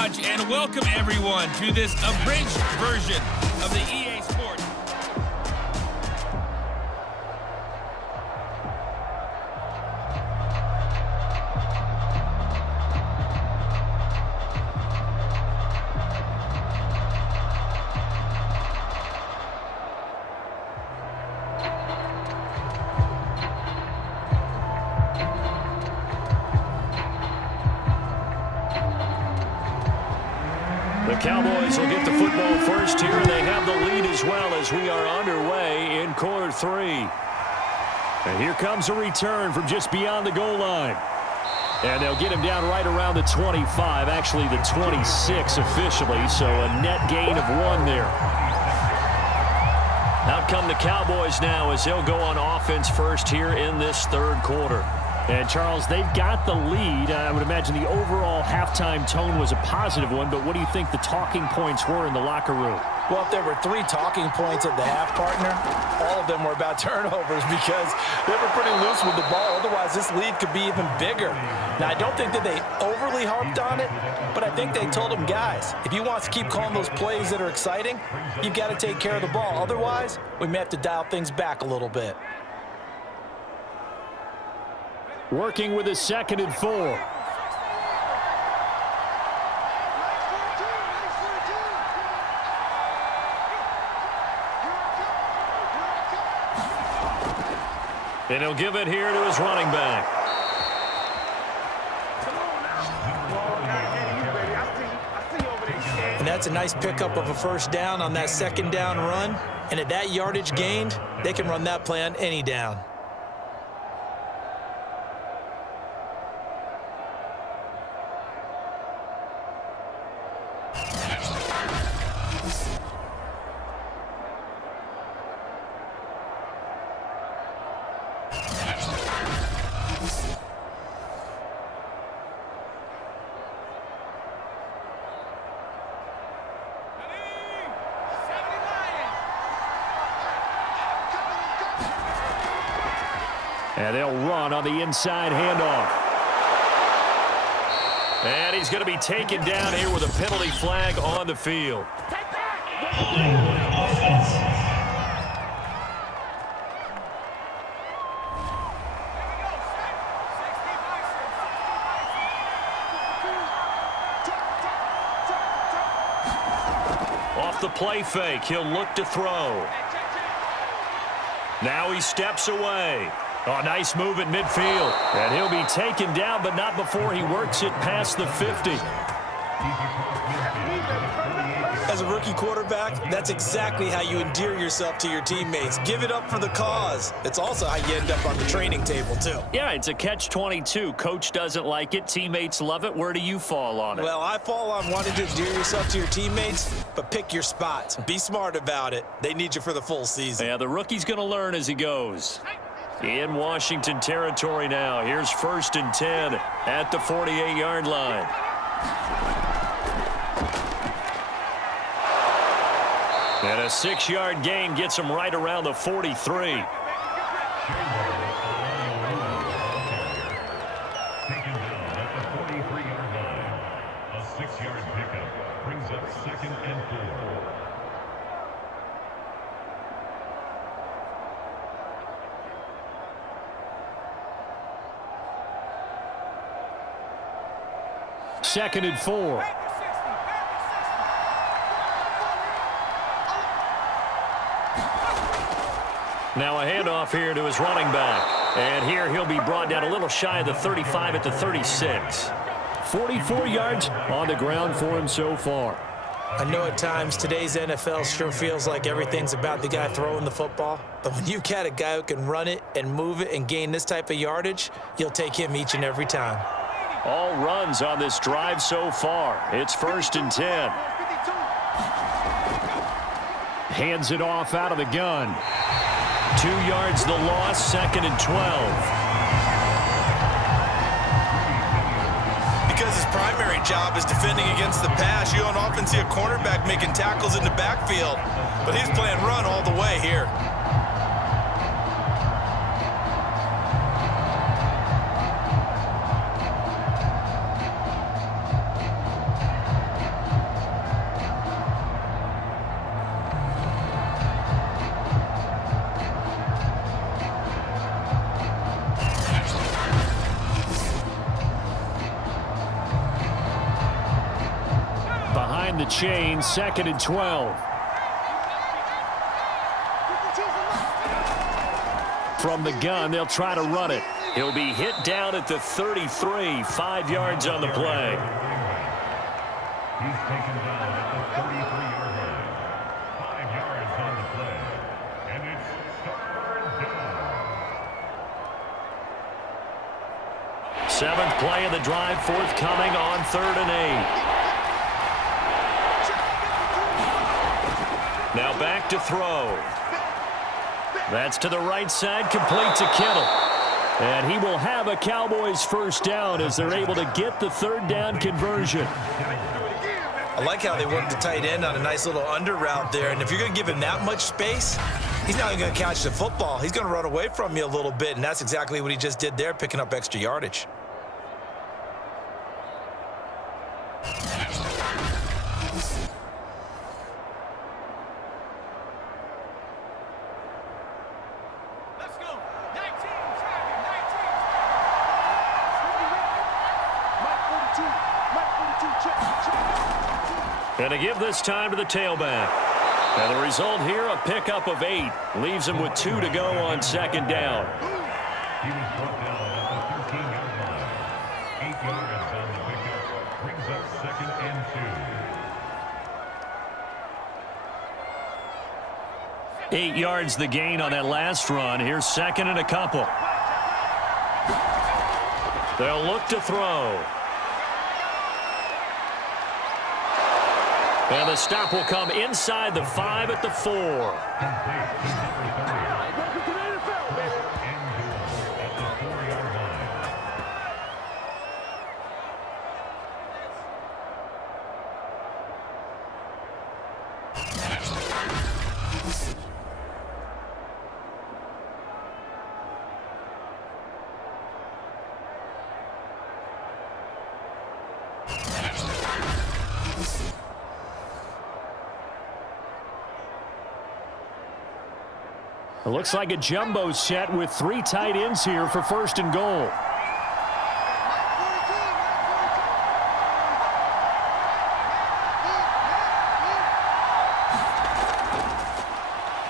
much, and welcome everyone to this abridged version of the EA Sports. The Cowboys will get the football first here. They have the lead as well as we are underway in quarter three. And here comes a return from just beyond the goal line. And they'll get him down right around the 25, actually the 26 officially, so a net gain of 1 there. Out come the Cowboys now as they'll go on offense first here in this third quarter. And, Charles, they've got the lead. I would imagine the overall halftime tone was a positive one, but what do you think the talking points were in the locker room? Well, if there were 3 talking points at the half, partner, all of them were about turnovers because they were pretty loose with the ball. Otherwise, this lead could be even bigger. Now, I don't think that they overly harped on it, but I think they told them, guys, if you want to keep calling those plays that are exciting, you've got to take care of the ball. Otherwise, we may have to dial things back a little bit. Working with a 2nd and 4. And he'll give it here to his running back. And that's a nice pickup of a first down on that 2nd down run. And at that yardage gained, they can run that play on any down. And they'll run on the inside handoff. And he's going to be taken down here with a penalty flag on the field. Off the play fake, he'll look to throw. Now he steps away. Oh, nice move at midfield. And he'll be taken down, but not before he works it past the 50. As a rookie quarterback, that's exactly how you endear yourself to your teammates. Give it up for the cause. It's also how you end up on the training table, too. Yeah, it's a catch-22. Coach doesn't like it. Teammates love it. Where do you fall on it? Well, I fall on wanting to endear yourself to your teammates, but pick your spots. Be smart about it. They need you for the full season. Yeah, the rookie's going to learn as he goes. In Washington territory now. Here's 1st and 10 at the 48-yard line. And a 6-yard gain gets him right around the 43. Taken down at the 43-yard line. A 6-yard pickup brings up 2nd and 4. Second and 4. Now a handoff here to his running back. And here he'll be brought down a little shy of the 35 at the 36. 44 yards on the ground for him so far. I know at times today's NFL sure feels like everything's about the guy throwing the football. But when you've got a guy who can run it and move it and gain this type of yardage, you'll take him each and every time. All runs on this drive so far. It's 1st and 10. Hands it off out of the gun. 2 yards the loss, 2nd and 12. Because his primary job is defending against the pass, you don't often see a cornerback making tackles in the backfield. But he's playing run all the way here. behind the chain, 2nd and 12. From the gun, they'll try to run it. He'll be hit down at the 33, 5 yards on the play. He's taken down at the 33-yard line. 5 yards on the play. And it's third down. 7th play of the drive, forthcoming on 3rd and 8. Now back to throw. That's to the right side, complete to Kittle. And he will have a Cowboys first down as they're able to get the 3rd down conversion. I like how they worked the tight end on a nice little under route there. And if you're going to give him that much space, he's not even going to catch the football. He's going to run away from you a little bit, and that's exactly what he just did there, picking up extra yardage. And to give this time to the tailback. And the result here, a pickup of 8. Leaves him with 2 to go on 2nd down. He was brought down at the 13-yard line. 8 yards on the pickup. Brings up 2nd and 2. 8 yards the gain on that last run. Here's 2nd and a couple. They'll look to throw. And the stop will come inside the 5 at the 4. It looks like a jumbo set with 3 tight ends here for 1st and goal.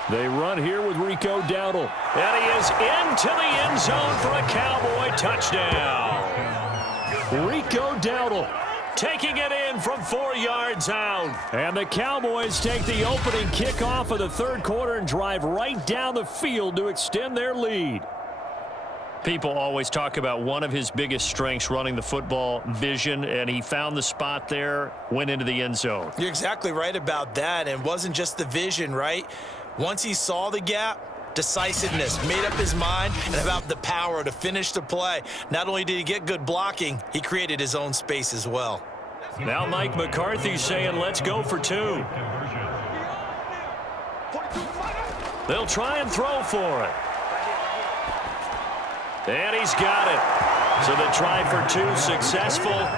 They run here with Rico Dowdle. And he is into the end zone for a Cowboy touchdown. Rico Dowdle taking it in from 4 yards out. And the Cowboys take the opening kickoff of the 3rd quarter and drive right down the field to extend their lead. People always talk about one of his biggest strengths running the football, vision, and he found the spot there, went into the end zone. You're exactly right about that. And it wasn't just the vision, right? Once he saw the gap, decisiveness, made up his mind, and about the power to finish the play. Not only did he get good blocking, he created his own space as well. Now Mike McCarthy saying, let's go for 2. They'll try and throw for it. And he's got it. So the try for 2 successful.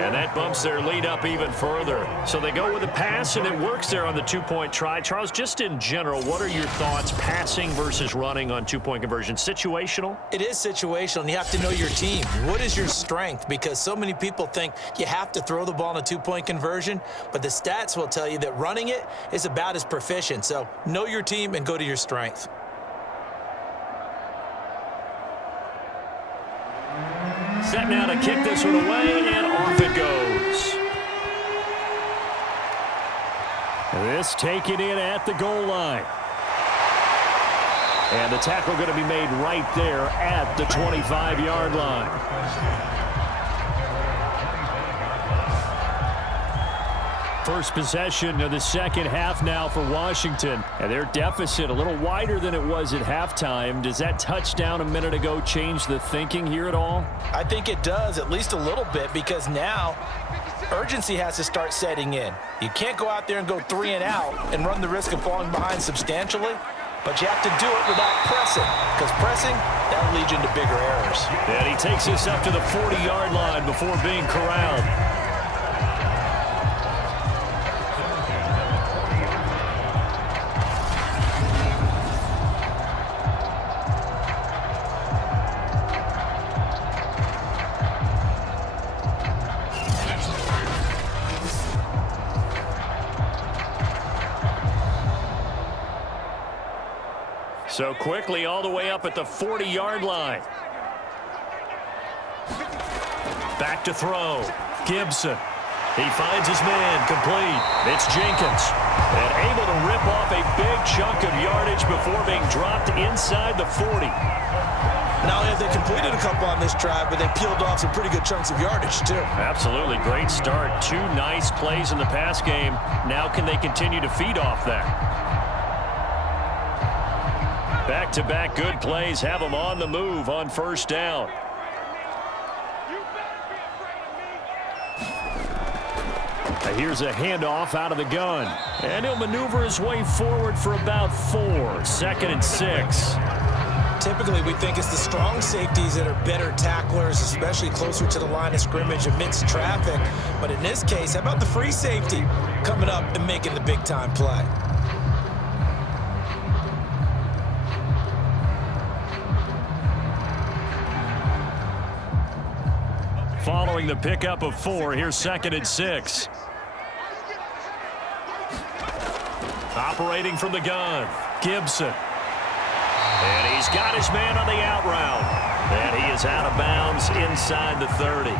And that bumps their lead up even further. So they go with a pass, and it works there on the 2-point try. Charles, just in general, what are your thoughts passing versus running on 2-point conversion? Situational? It is situational, and you have to know your team. What is your strength? Because so many people think you have to throw the ball in a 2-point conversion, but the stats will tell you that running it is about as proficient. So know your team and go to your strength. Set now to kick this one away, and off it goes. This taken in at the goal line. And the tackle going to be made right there at the 25-yard line. First possession of the 2nd half now for Washington. And their deficit a little wider than it was at halftime. Does that touchdown a minute ago change the thinking here at all? I think it does, at least a little bit, because now urgency has to start setting in. You can't go out there and go 3 and out and run the risk of falling behind substantially, but you have to do it without pressing, because pressing, that leads you into bigger errors. And he takes this up to the 40-yard line before being corralled. So quickly all the way up at the 40-yard line. Back to throw. Gibson. He finds his man complete. It's Jenkins. And able to rip off a big chunk of yardage before being dropped inside the 40. Not only have they completed a couple on this drive, but they peeled off some pretty good chunks of yardage, too. Absolutely. Great start. 2 nice plays in the pass game. Now can they continue to feed off that? Back-to-back good plays have them on the move on first down. Here's a handoff out of the gun. And he'll maneuver his way forward for about 4. 2nd and 6. Typically, we think it's the strong safeties that are better tacklers, especially closer to the line of scrimmage amidst traffic. But in this case, how about the free safety coming up and making the big-time play? Following the pickup of 4, here's 2nd and 6. Operating from the gun, Gibson. And he's got his man on the out route. And he is out of bounds inside the 30.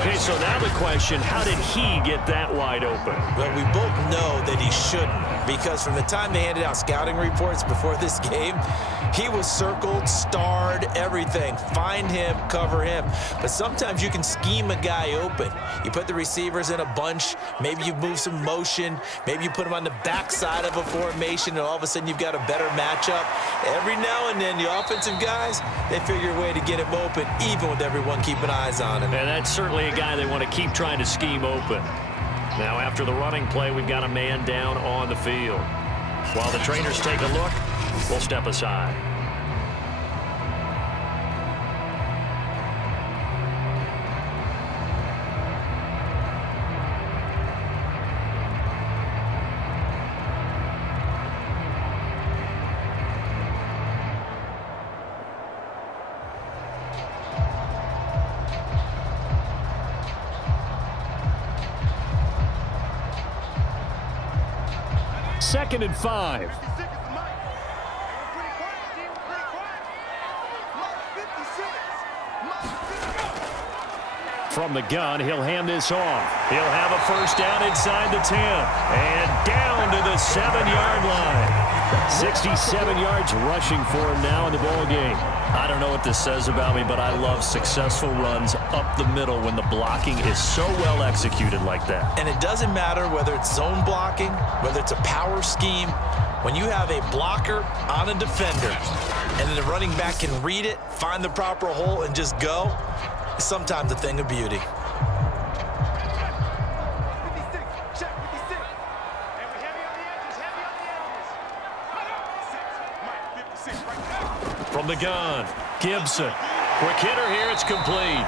Okay, so now the question, how did he get that wide open? Well, we both know that he shouldn't, because from the time they handed out scouting reports before this game, he was circled, starred, everything. Find him, cover him. But sometimes you can scheme a guy open. You put the receivers in a bunch. Maybe you move some motion. Maybe you put him on the backside of a formation, and all of a sudden you've got a better matchup. Every now and then, the offensive guys, they figure a way to get him open, even with everyone keeping eyes on him. And that's certainly a guy they want to keep trying to scheme open. Now, after the running play, we've got a man down on the field. While the trainers take a look, we'll step aside. Second and 5. From the gun, he'll hand this off. He'll have a first down inside the 10. And down to the 7-yard line. 67 yards rushing for him now in the ball game. I don't know what this says about me, but I love successful runs up the middle when the blocking is so well executed like that. And it doesn't matter whether it's zone blocking, whether it's a power scheme. When you have a blocker on a defender and then the running back can read it, find the proper hole, and just go, it's sometimes a thing of beauty. From the gun, Gibson. Quick hitter here, it's complete.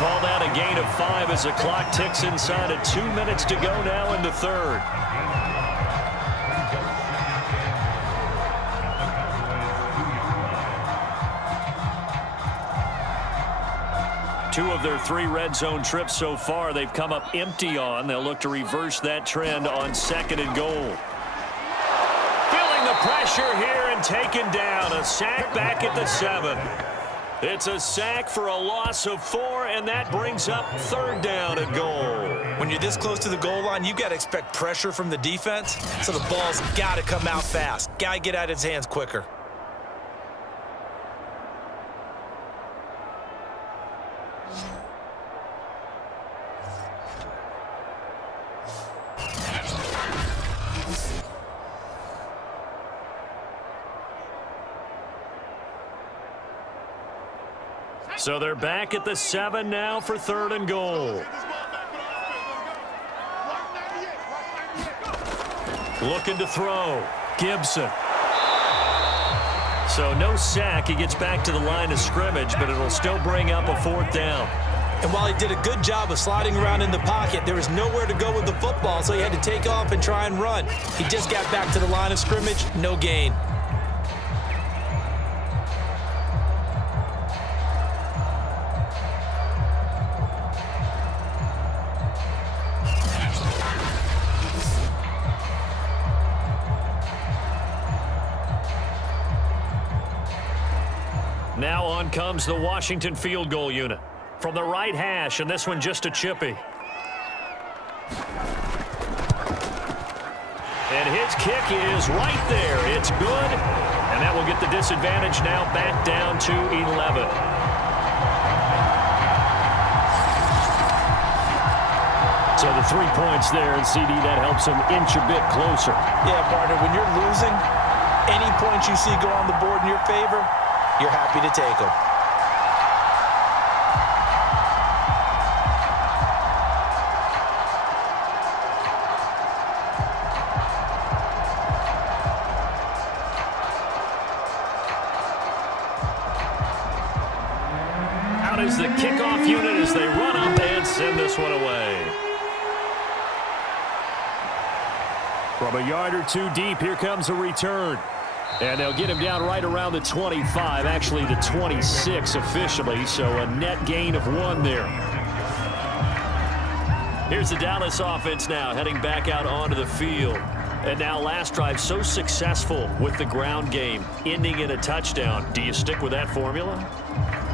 Call that a gain of 5 as the clock ticks inside of 2 minutes to go now in the third. Two of their 3 red zone trips so far, they've come up empty on. They'll look to reverse that trend on 2nd and goal. Feeling the pressure here and taken down. A sack back at the 7. It's a sack for a loss of 4, and that brings up 3rd down and goal. When you're this close to the goal line, you got to expect pressure from the defense, so the ball's got to come out fast. Got to get out of his hands quicker. So they're back at the 7 now for 3rd and goal. Looking to throw. Gibson. So no sack. He gets back to the line of scrimmage, but it'll still bring up a 4th down. And while he did a good job of sliding around in the pocket, there was nowhere to go with the football, so he had to take off and try and run. He just got back to the line of scrimmage, no gain. Now on comes the Washington field goal unit. From the right hash, and this one just a chippy. And his kick is right there. It's good. And that will get the disadvantage now back down to 11. So the 3 points there, and CD, that helps them inch a bit closer. Yeah, partner, when you're losing, any points you see go on the board in your favor, you're happy to take them. Out is the kickoff unit as they run up and send this one away. From a yard or two deep, here comes a return. And they'll get him down right around the 25, actually the 26 officially, so a net gain of 1 there. Here's the Dallas offense now, heading back out onto the field. And now last drive so successful with the ground game, ending in a touchdown. Do you stick with that formula?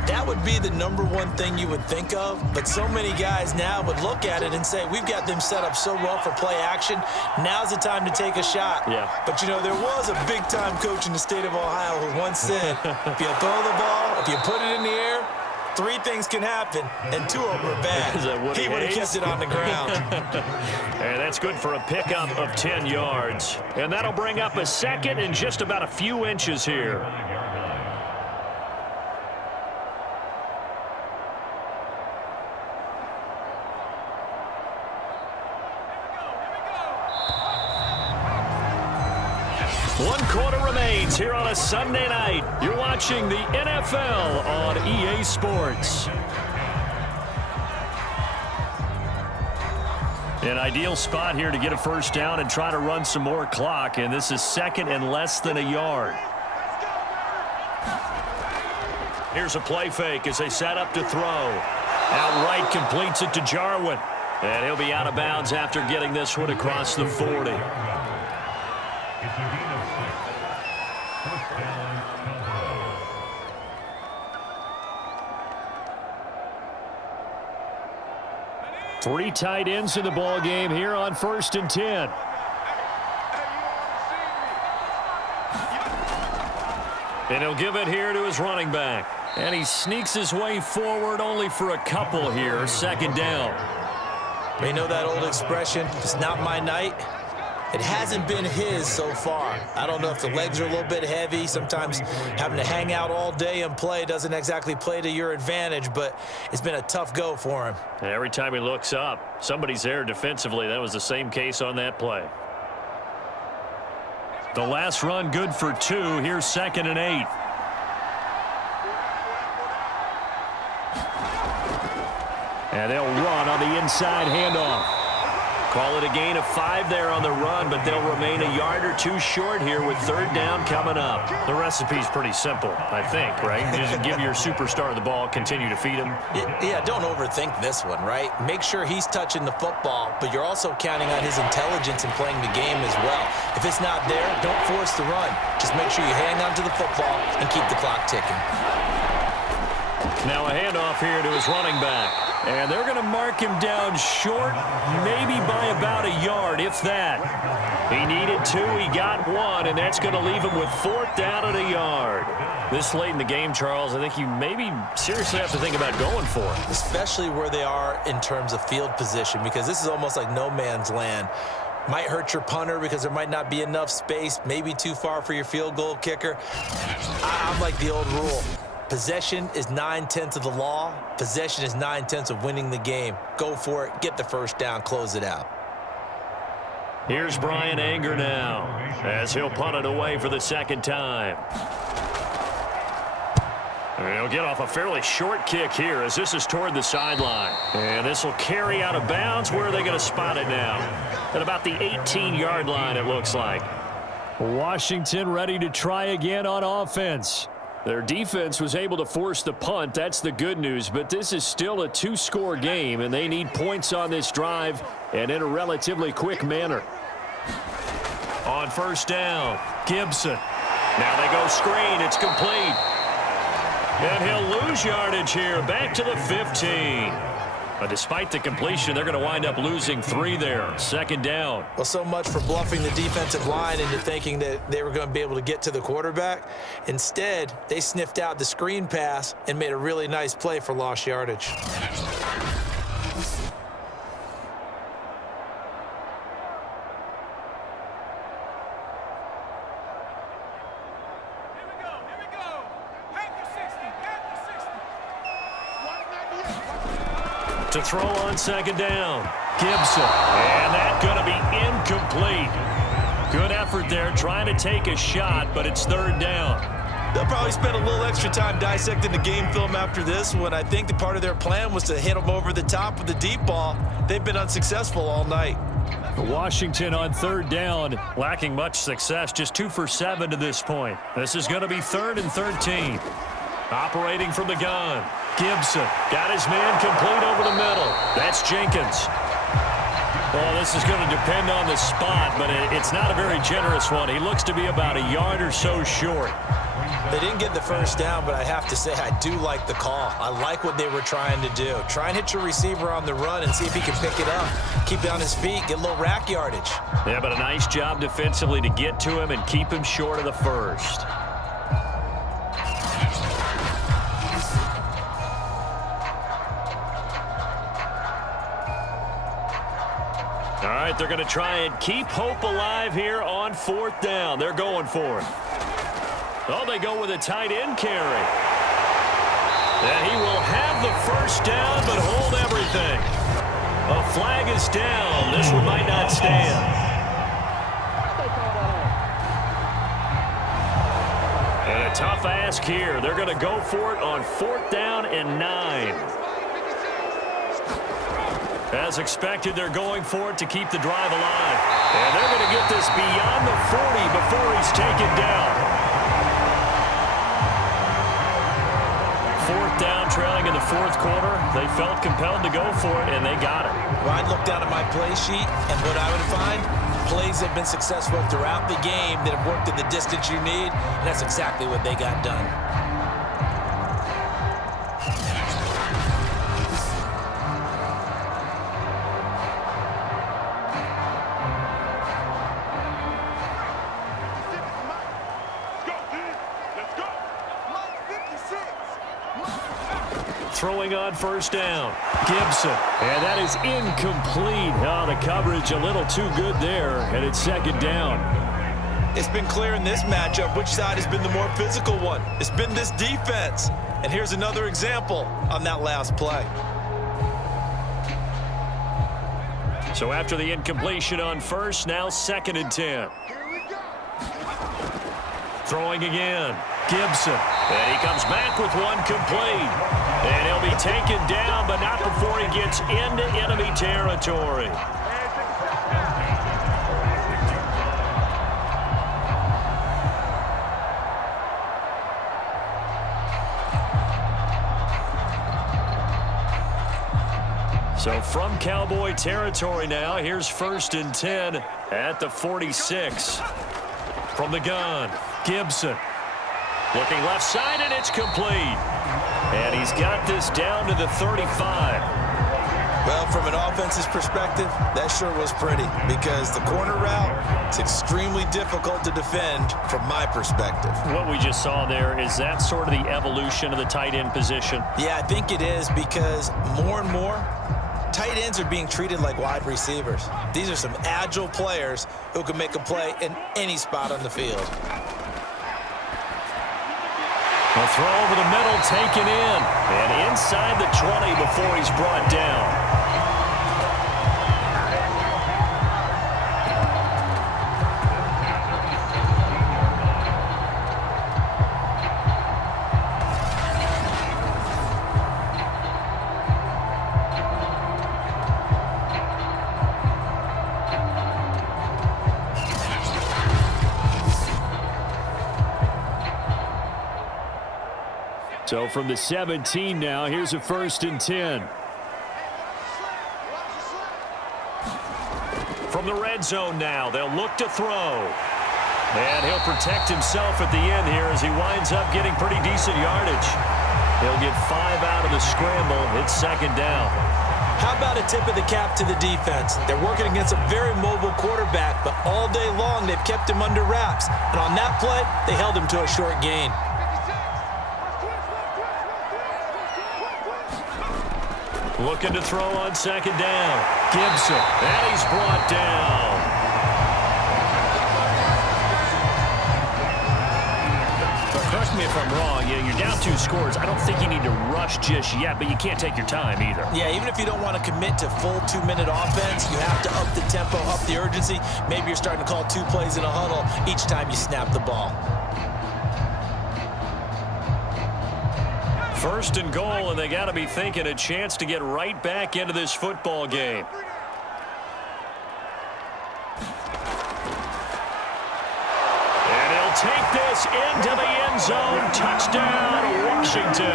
That would be the #1 thing you would think of, but so many guys now would look at it and say, we've got them set up so well for play action, now's the time to take a shot. Yeah. But, you know, there was a big-time coach in the state of Ohio who once said, if you throw the ball, if you put it in the air, 3 things can happen, and 2 of them are bad. He would have kept it on the ground. And that's good for a pickup of 10 yards. And that'll bring up a second and just about a few inches here. One quarter remains here on a Sunday night. You're watching the NFL on EA Sports. An ideal spot here to get a first down and try to run some more clock, and this is second and less than a yard. Here's a play fake as they set up to throw. Outright completes it to Jarwin, and he'll be out of bounds after getting this one across the 40. It's a gain of 6. First down, Cowboys. 3 tight ends in the ball game here on 1st and 10. And he'll give it here to his running back. And he sneaks his way forward only for a couple here. 2nd down. You know that old expression, it's not my night? It hasn't been his so far. I don't know if the legs are a little bit heavy. Sometimes having to hang out all day and play doesn't exactly play to your advantage, but it's been a tough go for him. And every time he looks up, somebody's there defensively. That was the same case on that play. The last run good for 2. Here's 2nd and 8. And they'll run on the inside handoff. Call it a gain of 5 there on the run, but they'll remain a yard or 2 short here with 3rd down coming up. The recipe's pretty simple, I think, right? Just give your superstar the ball, continue to feed him. Yeah, don't overthink this one, right? Make sure he's touching the football, but you're also counting on his intelligence in playing the game as well. If it's not there, don't force the run. Just make sure you hang on to the football and keep the clock ticking. Now a handoff here to his running back. And they're going to mark him down short, maybe by about a yard, if that. He needed 2, he got 1, and that's going to leave him with 4th down at a yard. This late in the game, Charles, I think you maybe seriously have to think about going for it. Especially where they are in terms of field position, because this is almost like no man's land. Might hurt your punter because there might not be enough space, maybe too far for your field goal kicker. I'm like the old rule. Possession is 9/10 of the law. Possession is 9/10 of winning the game. Go for it. Get the first down. Close it out. Here's Brian Anger now as he'll punt it away for the 2nd time. And he'll get off a fairly short kick here as this is toward the sideline. And this will carry out of bounds. Where are they going to spot it now? At about the 18-yard line, it looks like. Washington ready to try again on offense. Their defense was able to force the punt. That's the good news. But this is still a 2-score game, and they need points on this drive and in a relatively quick manner. On 1st down, Gibson. Now they go screen. It's complete. And he'll lose yardage here, back to the 15. But despite the completion, they're going to wind up losing 3 there. Second down. Well, so much for bluffing the defensive line into thinking that they were going to be able to get to the quarterback. Instead, they sniffed out the screen pass and made a really nice play for lost yardage. To throw on second down. Gibson. And that's going to be incomplete. Good effort there trying to take a shot, but it's third down. They'll probably spend a little extra time dissecting the game film after this one. I think the part of their plan was to hit them over the top with the deep ball. They've been unsuccessful all night. Washington on third down, lacking much success, just 2 for 7 to this point. This is going to be 3rd and 13. Operating from the gun. Gibson got his man complete over the middle. That's Jenkins. Well, this is going to depend on the spot, but it's not a very generous one. He looks to be about a yard or so short. They didn't get the first down, but I have to say I do like the call. I like what they were trying to do. Try and hit your receiver on the run and see if he can pick it up. Keep it on his feet, get a little rack yardage. Yeah, but a nice job defensively to get to him and keep him short of the first. All right, they're going to try and keep hope alive here on 4th down. They're going for it. Oh, they go with a tight end carry. And he will have the first down, but hold everything. A flag is down. This one might not stand. And a tough ask here. They're going to go for it on 4th down and 9. As expected, they're going for it to keep the drive alive. And they're going to get this beyond the 40 before he's taken down. 4th down, trailing in the 4th quarter. They felt compelled to go for it, and they got it. Well, I'd look down at my play sheet, and what I would find, plays have been successful throughout the game that have worked in the distance you need, and that's exactly what they got done. Throwing on first down. Gibson. And that is incomplete. Oh, the coverage a little too good there. And it's second down. It's been clear in this matchup which side has been the more physical one. It's been this defense. And here's another example on that last play. So after the incompletion on first, now 2nd and 10. Throwing again. Gibson. And he comes back with one complete. And he'll be taken down, but not before he gets into enemy territory. So from Cowboy territory now, here's 1st and 10 at the 46. From the gun, Gibson. Looking left side, and it's complete. And he's got this down to the 35. Well, from an offense's perspective, that sure was pretty because the corner route, it's extremely difficult to defend from my perspective. What we just saw there, is that sort of the evolution of the tight end position? Yeah, I think it is because more and more, tight ends are being treated like wide receivers. These are some agile players who can make a play in any spot on the field. A throw over the middle, taken in. And inside the 20 before he's brought down. So from the 17 now, here's a 1st and 10. From the red zone now, they'll look to throw. And he'll protect himself at the end here as he winds up getting pretty decent yardage. He'll get 5 out of the scramble. It's second down. How about a tip of the cap to the defense? They're working against a very mobile quarterback, but all day long they've kept him under wraps. And on that play, they held him to a short gain. Looking to throw on second down. Gibson. And he's brought down. Correct me if I'm wrong. Yeah, you're down 2 scores. I don't think you need to rush just yet, but you can't take your time either. Yeah, even if you don't want to commit to full 2-minute offense, you have to up the tempo, up the urgency. Maybe you're starting to call 2 plays in a huddle each time you snap the ball. First and goal, and they got to be thinking a chance to get right back into this football game. Take this into the end zone. Touchdown, Washington.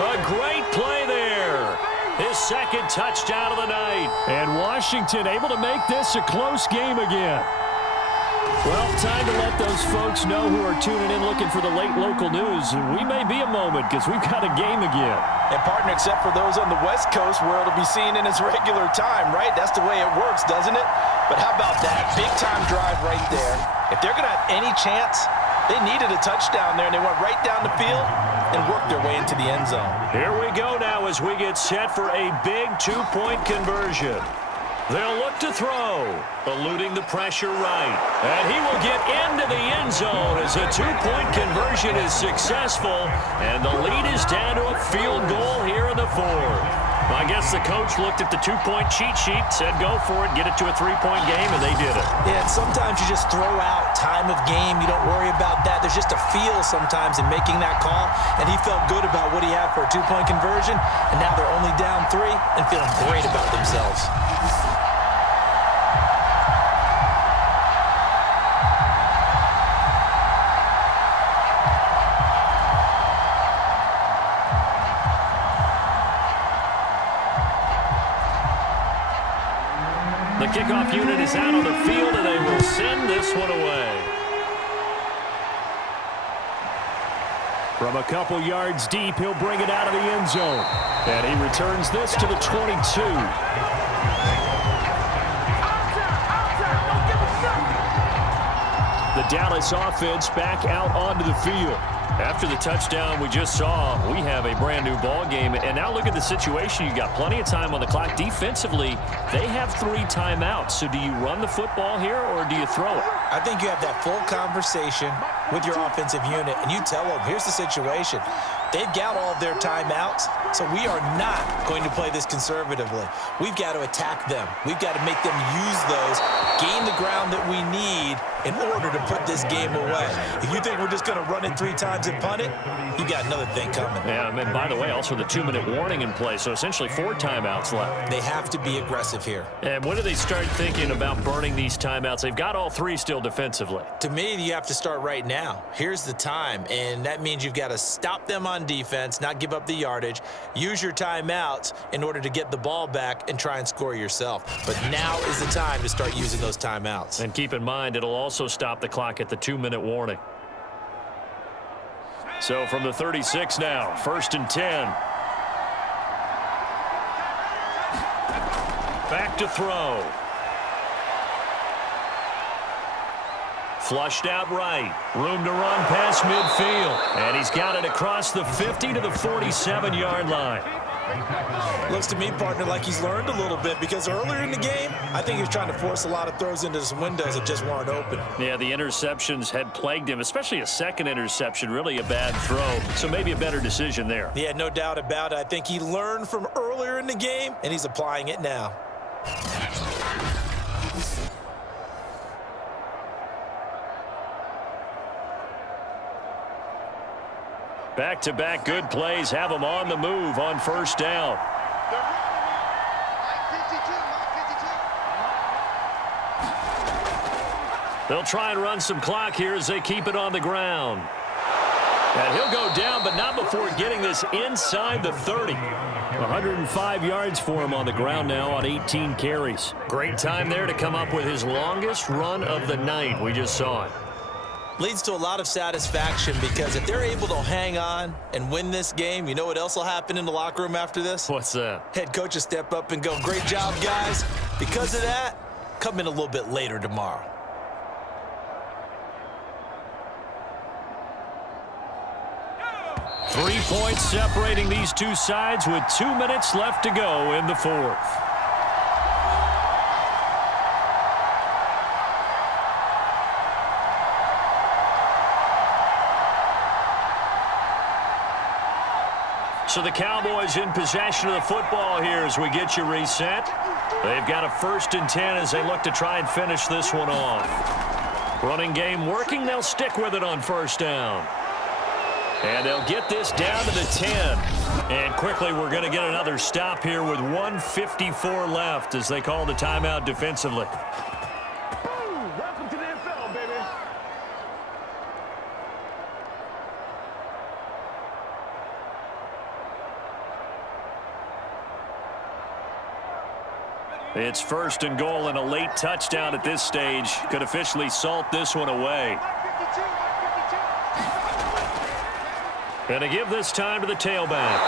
A great play there. His second touchdown of the night. And Washington able to make this a close game again. Well, time to let those folks know who are tuning in looking for the late local news. We may be a moment because we've got a game again. And, partner, except for those on the West Coast where it'll be seen in its regular time, right? That's the way it works, doesn't it? But how about that big-time drive right there? If they're going to have any chance, they needed a touchdown there, and they went right down the field and worked their way into the end zone. Here we go now as we get set for a big 2-point conversion. They'll look to throw, eluding the pressure right. And he will get into the end zone as a 2-point conversion is successful, and the lead is down to a field goal here in the 4th. I guess the coach looked at the 2-point cheat sheet, said go for it, get it to a 3-point game, and they did it. Yeah, and sometimes you just throw out time of game. You don't worry about that. There's just a feel sometimes in making that call, and he felt good about what he had for a 2-point conversion, and now they're only down 3 and feeling great about themselves. The kickoff unit is out on the field, and they will send this one away. From a couple yards deep, he'll bring it out of the end zone. And he returns this to the 22. The Dallas offense back out onto the field. After the touchdown we just saw, we have a brand new ball game. And now look at the situation. You got plenty of time on the clock. Defensively, they have 3 timeouts. So do you run the football here or do you throw it? I think you have that full conversation with your offensive unit, and you tell them, here's the situation. They've got all of their timeouts, so we are not going to play this conservatively. We've got to attack them. We've got to make them use those, gain the ground that we need in order to put this game away. If you think we're just going to run it 3 times and punt it, you got another thing coming. Yeah, and by the way, also the 2-minute warning in play, so essentially 4 timeouts left. They have to be aggressive here. And when do they start thinking about burning these timeouts? They've got all 3 still defensively. To me, you have to start right now. Here's the time, and that means you've got to stop them on defense, not give up the yardage, use your timeouts in order to get the ball back and try and score yourself. But now is the time to start using those timeouts. And keep in mind, it'll also stop the clock at the 2-minute warning. So from the 36 now, 1st and 10. Back to throw. Flushed out right. Room to run past midfield. And he's got it across the 50 to the 47-yard line. Looks to me, partner, like he's learned a little bit, because earlier in the game, I think he was trying to force a lot of throws into some windows that just weren't open. Yeah, the interceptions had plagued him, especially a second interception, really a bad throw. So maybe a better decision there. Yeah, no doubt about it. I think he learned from earlier in the game, and he's applying it now. Back-to-back good plays have them on the move on 1st down. They'll try and run some clock here as they keep it on the ground. And he'll go down, but not before getting this inside the 30. 105 yards for him on the ground now on 18 carries. Great time there to come up with his longest run of the night. We just saw it. Leads to a lot of satisfaction because if they're able to hang on and win this game, you know what else will happen in the locker room after this? What's that? Head coaches step up and go, great job, guys. Because of that, come in a little bit later tomorrow. Three points separating these two sides with 2 minutes left to go in the fourth. So the Cowboys in possession of the football here as we get you reset. They've got a 1st and 10 as they look to try and finish this one off. Running game working. They'll stick with it on 1st down. And they'll get this down to the 10. And quickly we're going to get another stop here with 1:54 left as they call the timeout defensively. Welcome to the FFL, baby. It's 1st and goal, and a late touchdown at this stage could officially salt this one away. Going to give this time to the tailback.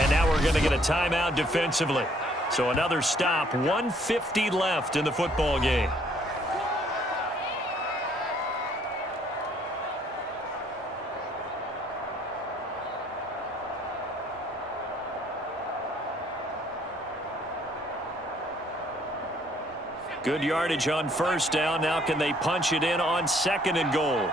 And now we're going to get a timeout defensively. So another stop, 1:50 left in the football game. Good yardage on 1st down. Now can they punch it in on 2nd and goal?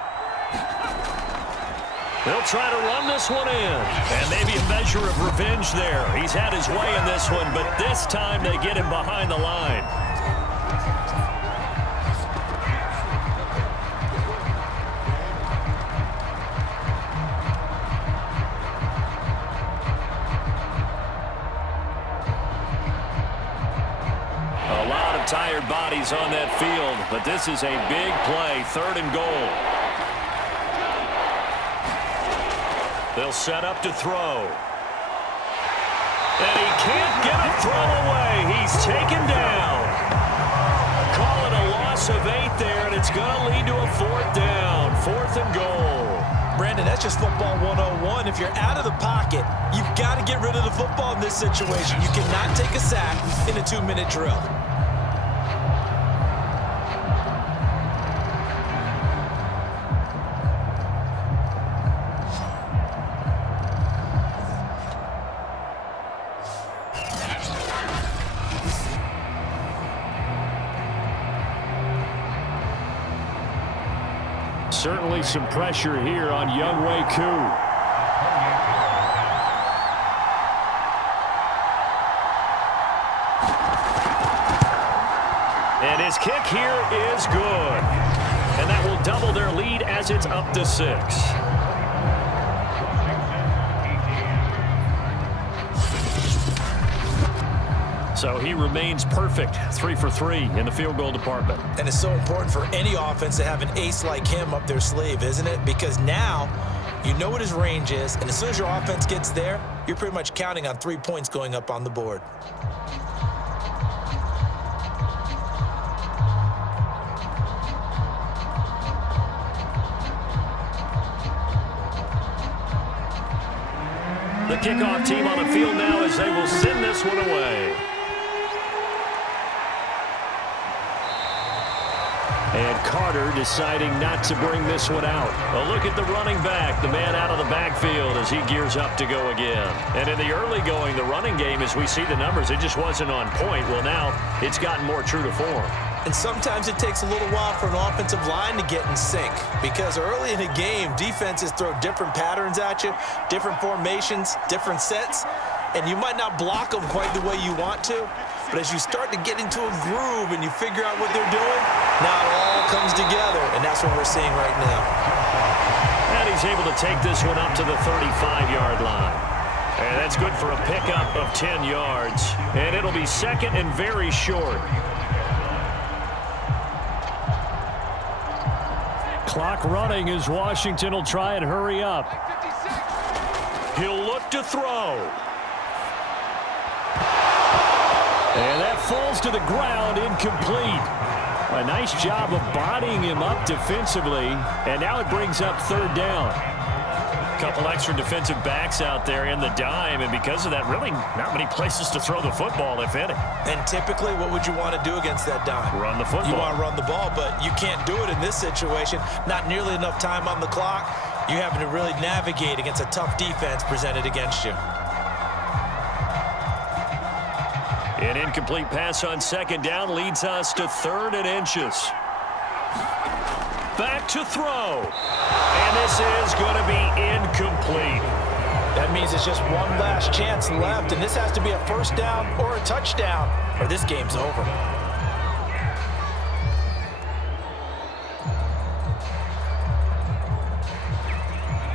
They'll try to run this one in. And maybe a measure of revenge there. He's had his way in this one, but this time they get him behind the line. A lot of tired bodies on that field, but this is a big play, 3rd and goal. They'll set up to throw. And he can't get a throw away. He's taken down. Call it a loss of 8 there, and it's going to lead to a 4th down. 4th and goal. Brandon, that's just football 101. If you're out of the pocket, you've got to get rid of the football in this situation. You cannot take a sack in a 2-minute drill. Certainly some pressure here on Younghoe Koo. And his kick here is good. And that will double their lead as it's up to 6. So he remains perfect, 3 for 3 in the field goal department. And it's so important for any offense to have an ace like him up their sleeve, isn't it? Because now you know what his range is, and as soon as your offense gets there, you're pretty much counting on 3 points going up on the board. The kickoff team on the field now as they will send this one away. And Carter deciding not to bring this one out. A look at the running back, the man out of the backfield as he gears up to go again. And in the early going, the running game, as we see the numbers, it just wasn't on point. Well, now it's gotten more true to form. And sometimes it takes a little while for an offensive line to get in sync because early in a game, defenses throw different patterns at you, different formations, different sets, and you might not block them quite the way you want to. But as you start to get into a groove and you figure out what they're doing, now it all comes together, and that's what we're seeing right now. And he's able to take this one up to the 35-yard line. And that's good for a pickup of 10 yards. And it'll be 2nd and very short. Clock running as Washington will try and hurry up. He'll look to throw. And that falls to the ground, incomplete. A nice job of bodying him up defensively, and now it brings up third down. Couple extra defensive backs out there in the dime, and because of that, really not many places to throw the football, if any. And typically, what would you want to do against that dime? Run the football. You want to run the ball, but you can't do it in this situation. Not nearly enough time on the clock. You're having to really navigate against a tough defense presented against you. An incomplete pass on second down leads us to 3rd and inches. Back to throw. And this is going to be incomplete. That means it's just one last chance left, and this has to be a first down or a touchdown, or this game's over.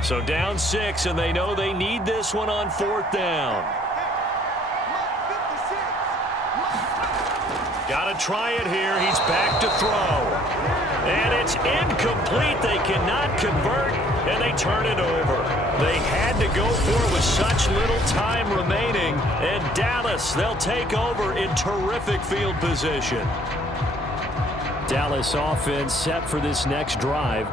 So down 6, and they know they need this one on 4th down. Got to try it here. He's back to throw. And it's incomplete. They cannot convert, and they turn it over. They had to go for it with such little time remaining. And Dallas, they'll take over in terrific field position. Dallas offense set for this next drive.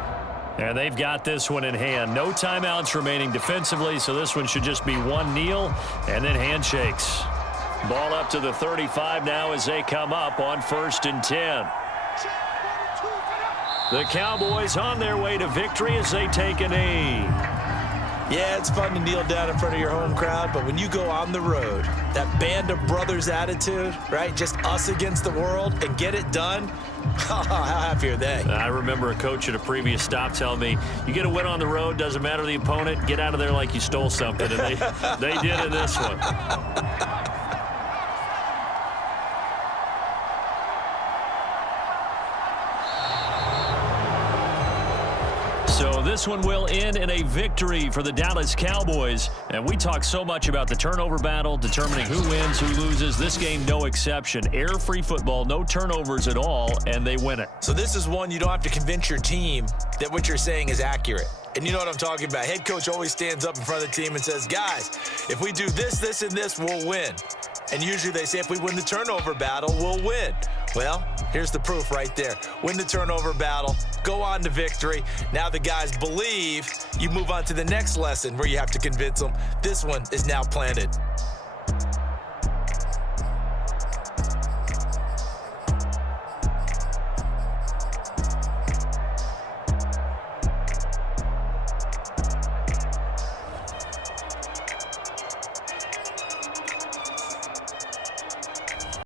And they've got this one in hand. No timeouts remaining defensively, so this one should just be one kneel and then handshakes. Ball up to the 35 now as they come up on 1st and 10. The Cowboys on their way to victory as they take a knee. Yeah, it's fun to kneel down in front of your home crowd, but when you go on the road, that band of brothers attitude, right? Just us against the world and get it done. How happy are they? I remember a coach at a previous stop telling me, you get a win on the road, doesn't matter the opponent, get out of there like you stole something. And they did in this one. So this one will end in a victory for the Dallas Cowboys. And we talk so much about the turnover battle, determining who wins, who loses. This game, no exception. Error-free football, no turnovers at all, and they win it. So this is one you don't have to convince your team that what you're saying is accurate. And you know what I'm talking about. Head coach always stands up in front of the team and says, guys, if we do this, this, and this, we'll win. And usually they say if we win the turnover battle, we'll win. Well, here's the proof right there. Win the turnover battle, go on to victory. Now the guys believe. You move on to the next lesson where you have to convince them. This one is now planted.